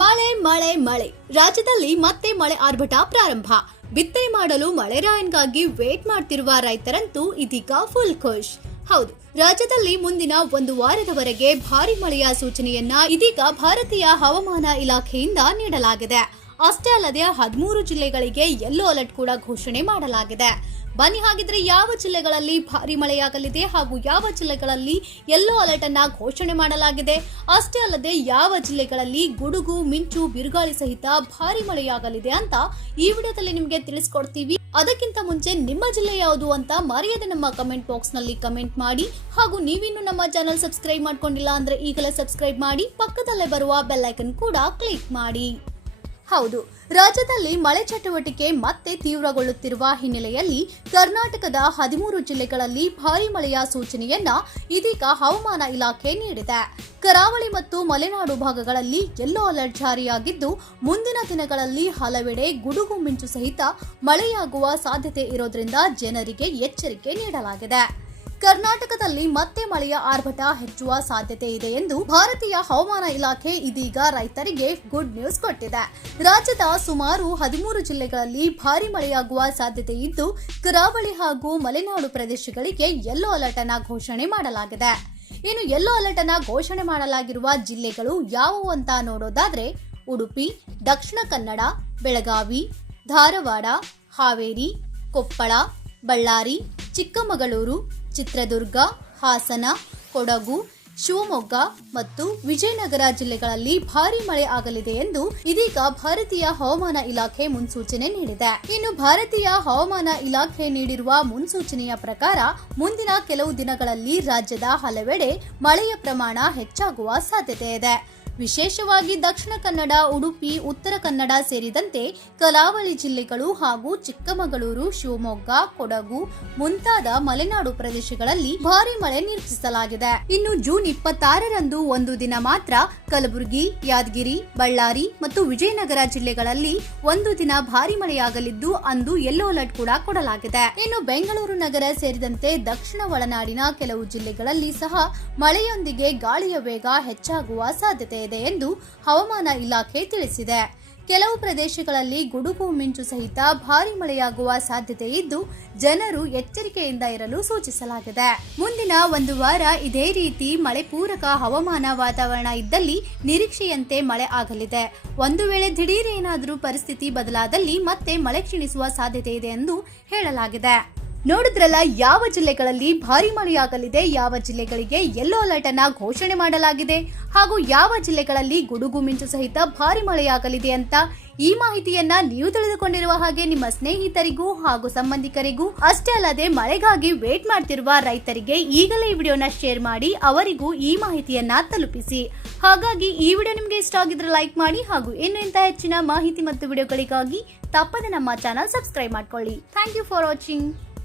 ಮಳೆ ಮಳೆ ಮಳೆ ರಾಜ್ಯದಲ್ಲಿ ಮತ್ತೆ ಮಳೆ ಆರ್ಭಟ ಪ್ರಾರಂಭ. ಬಿತ್ತನೆ ಮಾಡಲು ಮಳೆರಾಯನ್ಗಾಗಿ ವೇಟ್ ಮಾಡ್ತಿರುವ ರೈತರಂತೂ ಇದೀಗ ಫುಲ್ ಖುಷ್. ಹೌದು, ರಾಜ್ಯದಲ್ಲಿ ಮುಂದಿನ ಒಂದು ವಾರದವರೆಗೆ ಭಾರಿ ಮಳೆಯ ಸೂಚನೆಯನ್ನ ಇದೀಗ ಭಾರತೀಯ ಹವಾಮಾನ ಇಲಾಖೆಯಿಂದ ನೀಡಲಾಗಿದೆ. ಅಷ್ಟೇ ಅಲ್ಲದೆ 13 ಜಿಲ್ಲೆಗಳಿಗೆ ಯೆಲ್ಲೋ ಅಲರ್ಟ್ ಕೂಡ ಘೋಷಣೆ ಮಾಡಲಾಗಿದೆ. ಬನ್ನಿ ಹಾಗಿದ್ರೆ ಯಾವ ಜಿಲ್ಲೆಗಳಲ್ಲಿ ಭಾರಿ ಮಳೆಯಾಗಲಿದೆ ಹಾಗೂ ಯಾವ ಜಿಲ್ಲೆಗಳಲ್ಲಿ ಯೆಲ್ಲೋ ಅಲರ್ಟ್ ಅನ್ನ ಘೋಷಣೆ ಮಾಡಲಾಗಿದೆ, ಅಷ್ಟೇ ಅಲ್ಲದೆ ಯಾವ ಜಿಲ್ಲೆಗಳಲ್ಲಿ ಗುಡುಗು ಮಿಂಚು ಬಿರುಗಾಳಿ ಸಹಿತ ಭಾರಿ ಮಳೆಯಾಗಲಿದೆ ಅಂತ ಈ ವಿಡಿಯೋದಲ್ಲಿ ನಿಮಗೆ ತಿಳಿಸ್ಕೊಡ್ತೀವಿ. ಅದಕ್ಕಿಂತ ಮುಂಚೆ ನಿಮ್ಮ ಜಿಲ್ಲೆ ಯಾವುದು ಅಂತ ಮರೆಯದೆ ನಮ್ಮ ಕಮೆಂಟ್ ಬಾಕ್ಸ್ ನಲ್ಲಿ ಕಮೆಂಟ್ ಮಾಡಿ. ಹಾಗೂ ನೀವಿನ್ನು ನಮ್ಮ ಚಾನೆಲ್ ಸಬ್ಸ್ಕ್ರೈಬ್ ಮಾಡ್ಕೊಂಡಿಲ್ಲ ಅಂದ್ರೆ ಈಗಲೇ ಸಬ್ಸ್ಕ್ರೈಬ್ ಮಾಡಿ, ಪಕ್ಕದಲ್ಲೇ ಬರುವ ಬೆಲ್ ಐಕನ್ ಕೂಡ ಕ್ಲಿಕ್ ಮಾಡಿ. ಹೌದು, ರಾಜ್ಯದಲ್ಲಿ ಮಳೆ ಚಟುವಟಿಕೆ ಮತ್ತೆ ತೀವ್ರಗೊಳ್ಳುತ್ತಿರುವ ಹಿನ್ನೆಲೆಯಲ್ಲಿ ಕರ್ನಾಟಕದ 13 ಜಿಲ್ಲೆಗಳಲ್ಲಿ ಭಾರಿ ಮಳೆಯ ಸೂಚನೆಯನ್ನ ಇದೀಗ ಹವಾಮಾನ ಇಲಾಖೆ ನೀಡಿದೆ. ಕರಾವಳಿ ಮತ್ತು ಮಲೆನಾಡು ಭಾಗಗಳಲ್ಲಿ ಯೆಲ್ಲೋ ಅಲರ್ಟ್ ಜಾರಿಯಾಗಿದ್ದು, ಮುಂದಿನ ದಿನಗಳಲ್ಲಿ ಹಲವೆಡೆ ಗುಡುಗು ಮಿಂಚು ಸಹಿತ ಮಳೆಯಾಗುವ ಸಾಧ್ಯತೆ ಇರೋದ್ರಿಂದ ಜನರಿಗೆ ಎಚ್ಚರಿಕೆ ನೀಡಲಾಗಿದೆ. ಕರ್ನಾಟಕದಲ್ಲಿ ಮತ್ತೆ ಮಳೆಯ ಆರ್ಭಟ ಹೆಚ್ಚುವ ಸಾಧ್ಯತೆ ಇದೆ ಎಂದು ಭಾರತೀಯ ಹವಾಮಾನ ಇಲಾಖೆ ಇದೀಗ ರೈತರಿಗೆ ಗುಡ್ ನ್ಯೂಸ್ ಕೊಟ್ಟಿದೆ. ರಾಜ್ಯದ ಸುಮಾರು 13 ಜಿಲ್ಲೆಗಳಲ್ಲಿ ಭಾರಿ ಮಳೆಯಾಗುವ ಸಾಧ್ಯತೆ ಇದ್ದು, ಕರಾವಳಿ ಹಾಗೂ ಮಲೆನಾಡು ಪ್ರದೇಶಗಳಿಗೆ ಯೆಲ್ಲೋ ಅಲರ್ಟ್ ಅನ್ನ ಘೋಷಣೆ ಮಾಡಲಾಗಿದೆ. ಇನ್ನು ಯೆಲ್ಲೋ ಅಲರ್ಟ್ ಅನ್ನ ಘೋಷಣೆ ಮಾಡಲಾಗಿರುವ ಜಿಲ್ಲೆಗಳು ಯಾವುವು ಅಂತ ನೋಡೋದಾದ್ರೆ ಉಡುಪಿ, ದಕ್ಷಿಣ ಕನ್ನಡ, ಬೆಳಗಾವಿ, ಧಾರವಾಡ, ಹಾವೇರಿ, ಕೊಪ್ಪಳ, ಬಳ್ಳಾರಿ, ಚಿಕ್ಕಮಗಳೂರು, ಚಿತ್ರದುರ್ಗ, ಹಾಸನ, ಕೊಡಗು, ಶಿವಮೊಗ್ಗ ಮತ್ತು ವಿಜಯನಗರ ಜಿಲ್ಲೆಗಳಲ್ಲಿ ಭಾರಿ ಮಳೆ ಆಗಲಿದೆ ಎಂದು ಇದೀಗ ಭಾರತೀಯ ಹವಾಮಾನ ಇಲಾಖೆ ಮುನ್ಸೂಚನೆ ನೀಡಿದೆ. ಇನ್ನು ಭಾರತೀಯ ಹವಾಮಾನ ಇಲಾಖೆ ನೀಡಿರುವ ಮುನ್ಸೂಚನೆಯ ಪ್ರಕಾರ ಮುಂದಿನ ಕೆಲವು ದಿನಗಳಲ್ಲಿ ರಾಜ್ಯದ ಹಲವೆಡೆ ಮಳೆಯ ಪ್ರಮಾಣ ಹೆಚ್ಚಾಗುವ ಸಾಧ್ಯತೆ ಇದೆ. ವಿಶೇಷವಾಗಿ ದಕ್ಷಿಣ ಕನ್ನಡ, ಉಡುಪಿ, ಉತ್ತರ ಕನ್ನಡ ಸೇರಿದಂತೆ ಕರಾವಳಿ ಜಿಲ್ಲೆಗಳು ಹಾಗೂ ಚಿಕ್ಕಮಗಳೂರು, ಶಿವಮೊಗ್ಗ, ಕೊಡಗು ಮುಂತಾದ ಮಲೆನಾಡು ಪ್ರದೇಶಗಳಲ್ಲಿ ಭಾರಿ ಮಳೆ ನಿರೀಕ್ಷಿಸಲಾಗಿದೆ. ಇನ್ನು ಜೂನ್ 26ರಂದು ಒಂದು ದಿನ ಮಾತ್ರ ಕಲಬುರಗಿ, ಯಾದಗಿರಿ, ಬಳ್ಳಾರಿ ಮತ್ತು ವಿಜಯನಗರ ಜಿಲ್ಲೆಗಳಲ್ಲಿ ಒಂದು ದಿನ ಭಾರಿ ಮಳೆಯಾಗಲಿದ್ದು, ಅಂದು ಯೆಲ್ಲೋ ಅಲರ್ಟ್ ಕೂಡ ಕೊಡಲಾಗಿದೆ. ಇನ್ನು ಬೆಂಗಳೂರು ನಗರ ಸೇರಿದಂತೆ ದಕ್ಷಿಣ ಒಳನಾಡಿನ ಕೆಲವು ಜಿಲ್ಲೆಗಳಲ್ಲಿ ಸಹ ಮಳೆಯೊಂದಿಗೆ ಗಾಳಿಯ ವೇಗ ಹೆಚ್ಚಾಗುವ ಸಾಧ್ಯತೆ ಇದೆ ಎಂದು ಹವಾಮಾನ ಇಲಾಖೆ ತಿಳಿಸಿದೆ. ಕೆಲವು ಪ್ರದೇಶಗಳಲ್ಲಿ ಗುಡುಗು ಮಿಂಚು ಸಹಿತ ಭಾರಿ ಮಳೆಯಾಗುವ ಸಾಧ್ಯತೆ ಇದ್ದು, ಜನರು ಎಚ್ಚರಿಕೆಯಿಂದ ಇರಲು ಸೂಚಿಸಲಾಗಿದೆ. ಮುಂದಿನ ಒಂದು ವಾರ ಇದೇ ರೀತಿ ಮಳೆ ಪೂರಕ ಹವಾಮಾನ ವಾತಾವರಣ ಇದ್ದಲ್ಲಿ ನಿರೀಕ್ಷೆಯಂತೆ ಮಳೆ ಆಗಲಿದೆ. ಒಂದು ವೇಳೆ ದಿಢೀರ್ ಏನಾದರೂ ಪರಿಸ್ಥಿತಿ ಬದಲಾದಲ್ಲಿ ಮತ್ತೆ ಮಳೆ ಕ್ಷೀಣಿಸುವ ಸಾಧ್ಯತೆ ಇದೆ ಎಂದು ಹೇಳಲಾಗಿದೆ. ನೋಡಿದ್ರಲ್ಲ, ಯಾವ ಜಿಲ್ಲೆಗಳಲ್ಲಿ ಭಾರಿ ಮಳೆಯಾಗಲಿದೆ, ಯಾವ ಜಿಲ್ಲೆಗಳಿಗೆ ಯೆಲ್ಲೋ ಅಲರ್ಟ್ ಅನ್ನ ಘೋಷಣೆ ಮಾಡಲಾಗಿದೆ ಹಾಗೂ ಯಾವ ಜಿಲ್ಲೆಗಳಲ್ಲಿ ಗುಡುಗು ಮಿಂಚು ಸಹಿತ ಭಾರಿ ಮಳೆಯಾಗಲಿದೆ ಅಂತ. ಈ ಮಾಹಿತಿಯನ್ನ ನೀವು ತಿಳಿದುಕೊಂಡಿರುವ ಹಾಗೆ ನಿಮ್ಮ ಸ್ನೇಹಿತರಿಗೂ ಹಾಗೂ ಸಂಬಂಧಿಕರಿಗೂ, ಅಷ್ಟೇ ಅಲ್ಲದೆ ಮಳೆಗಾಗಿ ವೇಟ್ ಮಾಡ್ತಿರುವ ರೈತರಿಗೆ ಈಗಲೇ ಈ ವಿಡಿಯೋನ ಶೇರ್ ಮಾಡಿ ಅವರಿಗೂ ಈ ಮಾಹಿತಿಯನ್ನ ತಲುಪಿಸಿ. ಹಾಗಾಗಿ ಈ ವಿಡಿಯೋ ನಿಮಗೆ ಇಷ್ಟ ಆಗಿದ್ರೆ ಲೈಕ್ ಮಾಡಿ ಹಾಗೂ ಇನ್ನು ಇಂಥ ಹೆಚ್ಚಿನ ಮಾಹಿತಿ ಮತ್ತು ವಿಡಿಯೋಗಳಿಗಾಗಿ ತಪ್ಪದೆ ನಮ್ಮ ಚಾನಲ್ ಸಬ್ಸ್ಕ್ರೈಬ್ ಮಾಡ್ಕೊಳ್ಳಿ. Thank you for watching.